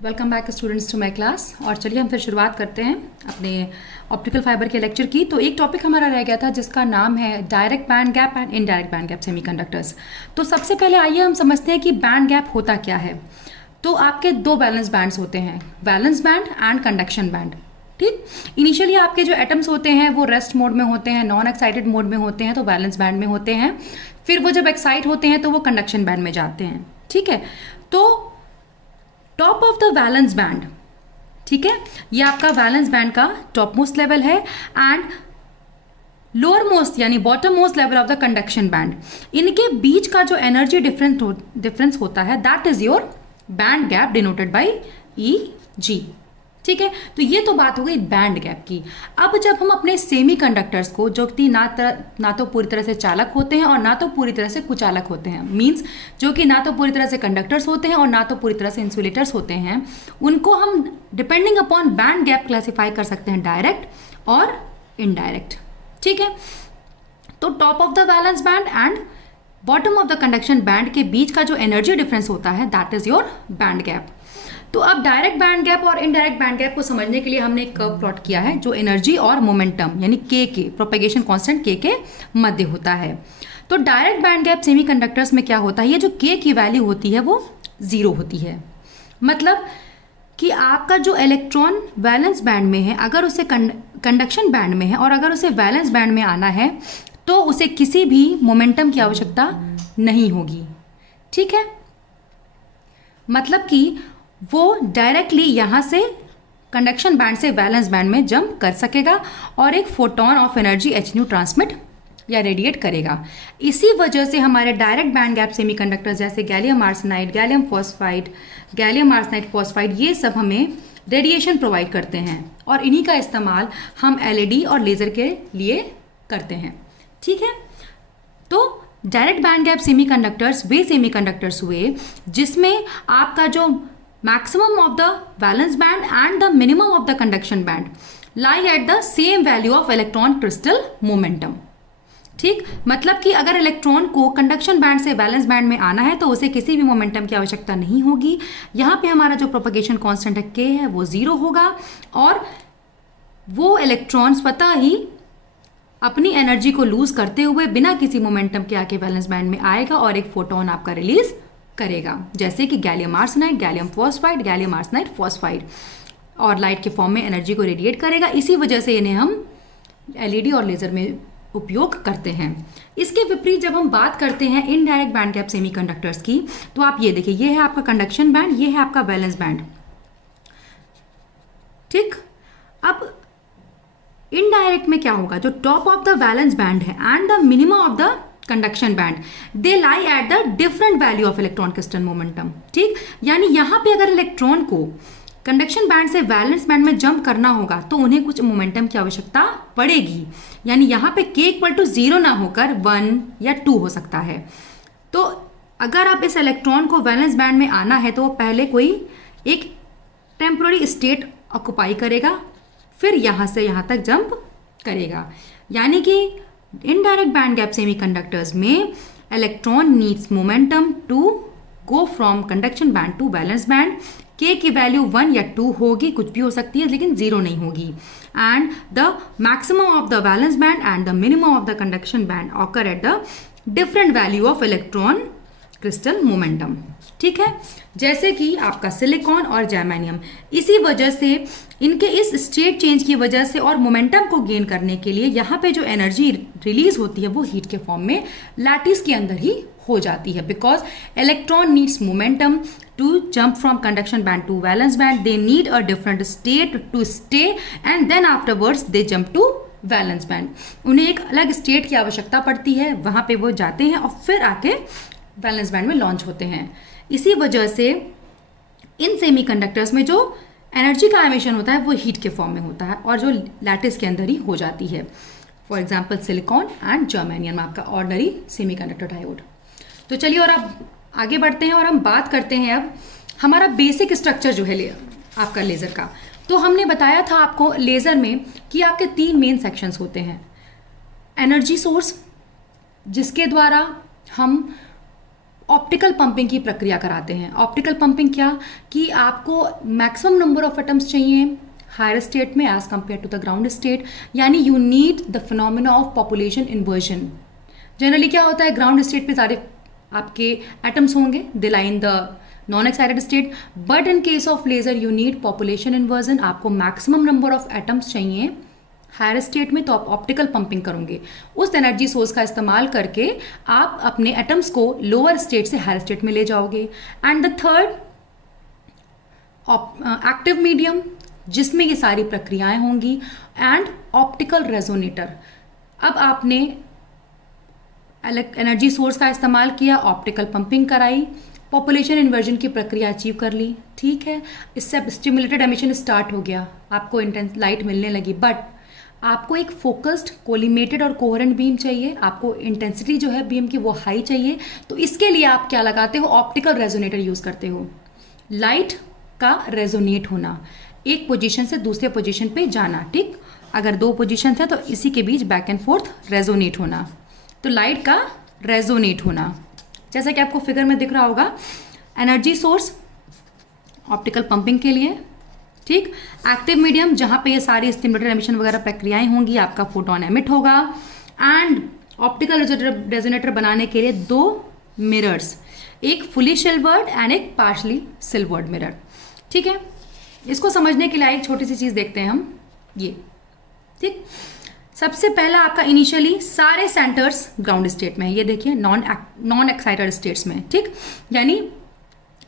Welcome back students to my class. और चलिए हम फिर शुरुआत करते हैं अपने ऑप्टिकल फाइबर के लेक्चर की। तो एक टॉपिक हमारा रह गया था जिसका नाम है direct band gap and indirect band gap semiconductors. तो सबसे पहले आइए हम समझते हैं कि बैंड गैप होता क्या है। तो आपके दो वैलेंस बैंड्स होते हैं, valence band and conduction band. ठीक, इनिशियली आपके जो एटम्स होते हैं वो रेस्ट मोड में होते हैं, नॉन एक्साइटेड मोड में होते हैं, तो वैलेंस बैंड में होते हैं। फिर वो जब एक्साइट होते हैं तो वो कंडक्शन बैंड में जाते हैं। ठीक है, तो top of the valence band, ठीक है, ये आपका वैलेंस बैंड का टॉप मोस्ट लेवल है एंड लोअर मोस्ट यानी bottom most level of the conduction band. इनके बीच का जो एनर्जी डिफरेंस होता है that is your band gap denoted by EG। ठीक है, तो ये तो बात हो गई बैंड गैप की। अब जब हम अपने सेमीकंडक्टर्स को, जो कि ना तो पूरी तरह से चालक होते हैं और ना तो पूरी तरह से कुचालक होते हैं, मींस जो कि ना तो पूरी तरह से कंडक्टर्स होते हैं और ना तो पूरी तरह से इंसुलेटर्स होते हैं, उनको हम depending upon band gap classify कर सकते हैं डायरेक्ट और इनडायरेक्ट। ठीक है, तो top of the valence band and bottom of the conduction band के बीच का जो एनर्जी डिफरेंस होता है that is your band gap. तो अब डायरेक्ट बैंड गैप और इनडायरेक्ट बैंड गैप को समझने के लिए हमने एक कर्व प्लॉट किया है जो एनर्जी और मोमेंटम यानी के प्रोपेगेशन कांस्टेंट के मध्य होता है। तो डायरेक्ट बैंड गैप सेमीकंडक्टर्स में क्या होता है, ये जो के की वैल्यू होती है वो 0 होती है। मतलब कि आपका जो इलेक्ट्रॉन वैलेंस बैंड में है, अगर उसे कंडक्शन बैंड में है और अगर उसे वैलेंस बैंड में आना है तो उसे किसी भी मोमेंटम की आवश्यकता नहीं होगी। ठीक है, मतलब कि वो डायरेक्टली यहाँ से कंडक्शन बैंड से वैलेंस बैंड में जंप कर सकेगा और एक photon of energy hν transmit या रेडिएट करेगा। इसी वजह से हमारे डायरेक्ट बैंड गैप सेमीकंडक्टर्स जैसे gallium arsenide, gallium phosphide, gallium arsenide phosphide, ये सब हमें रेडिएशन प्रोवाइड करते हैं और इन्हीं का इस्तेमाल हम LED और लेज़र के लिए करते हैं। ठीक है, तो डायरेक्ट बैंड गैप सेमीकंडक्टर्स वे सेमीकंडक्टर्स हुए जिसमें आपका जो maximum of the valence band and the minimum of the conduction band lie at the same value of electron crystal momentum। ठीक, मतलब कि अगर इलेक्ट्रॉन को कंडक्शन बैंड से वैलेंस बैंड में आना है तो उसे किसी भी मोमेंटम की आवश्यकता नहीं होगी। यहाँ पे हमारा जो प्रोपगेशन कांस्टेंट है k है वो 0 होगा और वो इलेक्ट्रॉन स्वतः ही अपनी एनर्जी को लूज करते हुए बिना किसी मोमेंटम के आके वैलेंस बैंड में आएगा और एक फोटोन आपका रिलीज करेगा, जैसे कि gallium arsenide, gallium phosphide, gallium arsenide phosphide, और लाइट के फॉर्म में एनर्जी को रेडिएट करेगा। इसी वजह से इन्हें हम LED और लेज़र में उपयोग करते हैं। इसके विपरीत जब हम बात करते हैं इनडायरेक्ट बैंड गैप सेमीकंडक्टर्स की, तो आप ये देखिए, ये है आपका कंडक्शन बैंड, ये है आपका वैलेंस बैंड। ठीक, अब इनडायरेक्ट में क्या होगा, जो top of the valence band है and the minimum of the conduction band they lie at the different value of electron crystal momentum. ठीक, यानी यहां पे अगर इलेक्ट्रॉन को कंडक्शन बैंड से वैलेंस बैंड में जंप करना होगा तो उन्हें कुछ मोमेंटम की आवश्यकता पड़ेगी। यानी यहां पे k = 0 ना होकर 1 या 2 हो सकता है। तो अगर आप इस इलेक्ट्रॉन को वैलेंस बैंड में आना है तो वो पहले कोई एक टेम्पोररी स्टेट ऑक्युपाई करेगा, फिर यहां से यहां तक जंप करेगा। यानी कि इनडायरेक्ट बैंड गैप सेमीकंडक्टर्स में electron needs momentum to go from conduction band to valence band. k की वैल्यू 1 या 2 होगी, कुछ भी हो सकती है लेकिन 0 नहीं होगी। And the maximum of the valence band and the minimum of the conduction band occur eight the different value of electron crystal momentum. ठीक है, जैसे कि आपका सिलिकॉन और जर्मेनियम, इसी वजह से इनके इस स्टेट चेंज की वजह से और मोमेंटम को गेन करने के लिए यहाँ पे जो एनर्जी रिलीज होती है वो हीट के फॉर्म में लैटिस के अंदर ही हो जाती है। Because electron needs momentum to jump from conduction band to valence band, they need a different state to stay and then afterwards they jump to valence band. उन्हें एक अलग स्टेट की आवश्यकता पड़ती है, वहाँ पे वो जाते हैं और फिर आके वैलेंस बैंड में लॉन्च होते हैं। इसी वजह से इन सेमीकंडक्टर्स में जो एनर्जी का एमिशन होता है वो हीट के फॉर्म में होता है और जो लैटिस के अंदर ही हो जाती है। For example silicon and germanium, आपका ऑर्डिनरी सेमीकंडक्टर डायोड। तो चलिए और अब आगे बढ़ते हैं और हम बात करते हैं अब हमारा बेसिक स्ट्रक्चर जो है आपका लेज़र का। तो हमने बताया था आपको लेज़र में कि आपके 3 मेन सेक्शंस होते हैं। एनर्जी सोर्स, जिसके द्वारा हम ऑप्टिकल पंपिंग की प्रक्रिया कराते हैं। ऑप्टिकल पंपिंग क्या, कि आपको मैक्सिमम नंबर ऑफ एटम्स चाहिए हायर स्टेट में as compare to the ground state, यानी you need the phenomena of population inversion. Generally क्या होता है, ग्राउंड स्टेट पे सारे आपके एटम्स होंगे, they lie in the non excited state, but in case of laser you need population inversion, आपको maximum number of atoms चाहिए higher state में, तो आप ऑप्टिकल पंपिंग करोगे। उस एनर्जी सोर्स का इस्तेमाल करके आप अपने एटम्स को लोअर स्टेट से हायर स्टेट में ले जाओगे। And the third active medium, जिसमें ये सारी प्रक्रियाएं होंगी, एंड ऑप्टिकल रेजोनेटर। अब आपने एनर्जी सोर्स का इस्तेमाल किया, ऑप्टिकल पंपिंग कराई, पॉपुलेशन इन्वर्जन की प्रक्रिया अचीव कर ली, ठीक है। इससे स्टिमुलेटेड एमिशन स्टार्ट हो गया, आपको इंटेंस लाइट मिलने लगी, बट आपको एक फोकस्ड कोलिमेटेड और कोहेरेंट बीम चाहिए, आपको इंटेंसिटी जो है बीम की वो हाई चाहिए। तो इसके लिए आप क्या लगाते हो, ऑप्टिकल रेजोनेटर यूज़ करते हो। लाइट का रेजोनेट होना, एक पोजीशन से दूसरे पोजीशन पे जाना, ठीक। अगर दो पोजीशन है तो इसी के बीच बैक एंड फोर्थ रेजोनेट होना, तो लाइट का रेजोनेट होना, जैसा कि आपको फिगर में दिख रहा होगा। एनर्जी सोर्स ऑप्टिकल पंपिंग के लिए, ठीक। एक्टिव मीडियम, जहाँ पे ये सारी स्टिमुलेटेड एमिशन वगैरह प्रक्रियाएं होंगी, आपका फोटोन एमिट होगा। एंड ऑप्टिकल रेजोनेटर बनाने के लिए दो मिरर्स, एक फुली सिल्वर्ड एंड एक पार्शली सिल्वर्ड मिरर, ठीक है। इसको समझने के लिए एक छोटी सी चीज़ देखते हैं हम, ये, ठीक। सबसे पहला आपका इनिशियली सारे सेंटर्स ग्राउंड स्टेट में है, ये देखिए नॉन एक्साइटेड स्टेट्स में, ठीक। यानी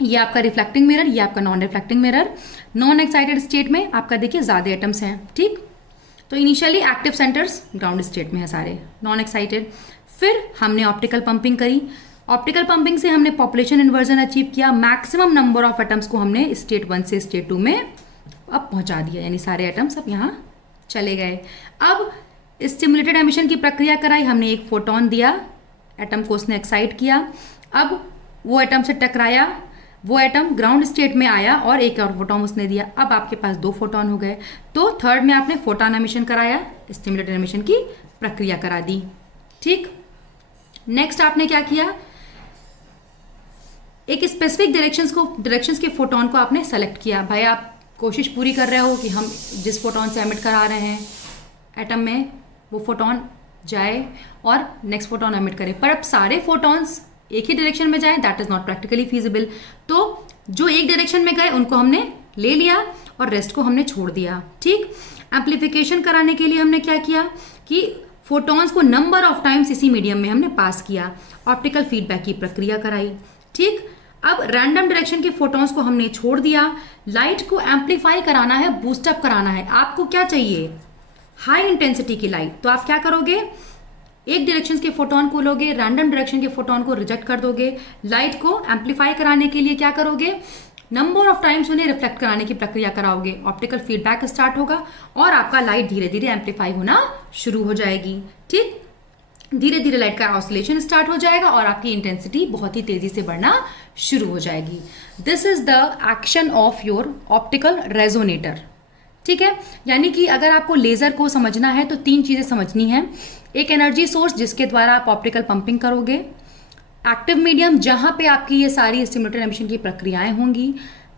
ये आपका रिफ्लेक्टिंग मिरर, ये आपका non reflecting mirror. Non excited state में आपका देखिए ज़्यादा एटम्स हैं, ठीक। तो initially active centres ground state में है सारे, नॉन एक्साइटेड। फिर हमने ऑप्टिकल पंपिंग करी, ऑप्टिकल पंपिंग से हमने पॉपुलेशन इन्वर्जन अचीव किया, मैक्सिमम नंबर ऑफ एटम्स को हमने स्टेट 1 से स्टेट 2 में अब पहुंचा दिया, यानी सारे एटम्स अब यहाँ चले गए। अब स्टिमुलेटेड एमिशन की प्रक्रिया कराई, हमने एक फोटोन दिया, एटम को उसने एक्साइट किया, अब वो एटम से टकराया, वो एटम ग्राउंड स्टेट में आया और एक और फोटोन उसने दिया, अब आपके पास 2 फोटोन हो गए। तो थर्ड में आपने फोटोन एमिशन कराया, स्टिमुलेटेड एमिशन की प्रक्रिया करा दी, ठीक। नेक्स्ट आपने क्या किया, एक स्पेसिफिक डायरेक्शंस के फोटोन को आपने सेलेक्ट किया। भाई आप कोशिश पूरी कर रहे हो कि हम जिस फोटोन से एमिट करा रहे हैं एटम में, वो फोटोन जाए और नेक्स्ट फोटोन एमिट करे, पर अब सारे फोटोन्स एक ही डायरेक्शन में जाए, that is not practically feasible. तो जो एक डायरेक्शन में गए उनको हमने ले लिया और रेस्ट को हमने छोड़ दिया, ठीक। एम्प्लीफिकेशन कराने के लिए हमने क्या किया कि फोटोन्स को नंबर ऑफ टाइम्स इसी मीडियम में हमने पास किया, ऑप्टिकल फीडबैक की प्रक्रिया कराई, ठीक। अब रैंडम डायरेक्शन के फोटोन्स को हमने छोड़ दिया, लाइट को एम्पलीफाई कराना है, बूस्टअप कराना है। आपको क्या चाहिए, हाई इंटेंसिटी की लाइट, तो आप क्या करोगे, एक डायरेक्शन के फोटोन को लोगे, रैंडम डायरेक्शन के फोटोन को रिजेक्ट कर दोगे, लाइट को एम्पलीफाई कराने के लिए क्या करोगे, नंबर ऑफ टाइम्स उन्हें रिफ्लेक्ट कराने की प्रक्रिया कराओगे, ऑप्टिकल फीडबैक स्टार्ट होगा और आपका लाइट धीरे धीरे एम्पलीफाई होना शुरू हो जाएगी, ठीक। धीरे धीरे लाइट का ऑसिलेशन स्टार्ट हो जाएगा और आपकी इंटेंसिटी बहुत ही तेजी से बढ़ना शुरू हो जाएगी। This is the action of your optical resonator, ठीक है। यानी कि अगर आपको लेजर को समझना है तो 3 चीजें समझनी है, एक एनर्जी सोर्स जिसके द्वारा आप ऑप्टिकल पंपिंग करोगे, एक्टिव मीडियम जहां पे आपकी ये सारी स्टिमुलेटेड एमिशन की प्रक्रियाएं होंगी,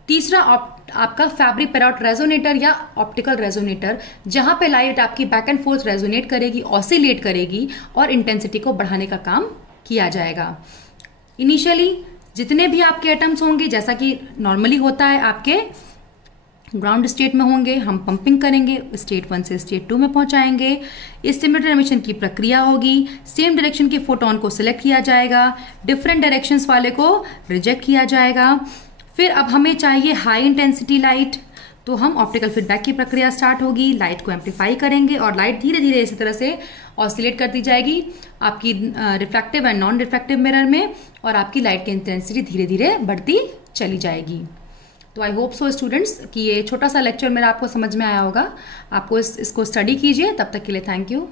तीसरा आपका फैब्रिक पेराउट रेजोनेटर या ऑप्टिकल रेजोनेटर, जहां पे लाइट आपकी बैक एंड फोर्थ रेजोनेट करेगी, ऑसिलेट करेगी और इंटेंसिटी को बढ़ाने का काम किया जाएगा। इनिशियली जितने भी आपके एटम्स होंगे, जैसा कि नॉर्मली होता है, आपके ग्राउंड स्टेट में होंगे, हम पंपिंग करेंगे, स्टेट 1 से स्टेट 2 में पहुंचाएंगे, स्टिमुलेटेड एमिशन की प्रक्रिया होगी, सेम डायरेक्शन के फोटोन को सिलेक्ट किया जाएगा, डिफरेंट डायरेक्शंस वाले को रिजेक्ट किया जाएगा। फिर अब हमें चाहिए हाई इंटेंसिटी लाइट, तो हम ऑप्टिकल फीडबैक की प्रक्रिया स्टार्ट होगी, लाइट को एम्पलीफाई करेंगे और लाइट धीरे धीरे इसी तरह से ऑसिलेट करती जाएगी आपकी refractive and non refractive mirror में, और आपकी लाइट की इंटेंसिटी धीरे धीरे बढ़ती चली जाएगी। तो आई होप सो स्टूडेंट्स कि ये छोटा सा लेक्चर मेरा आपको समझ में आया होगा। आपको इसको स्टडी कीजिए, तब तक के लिए थैंक यू।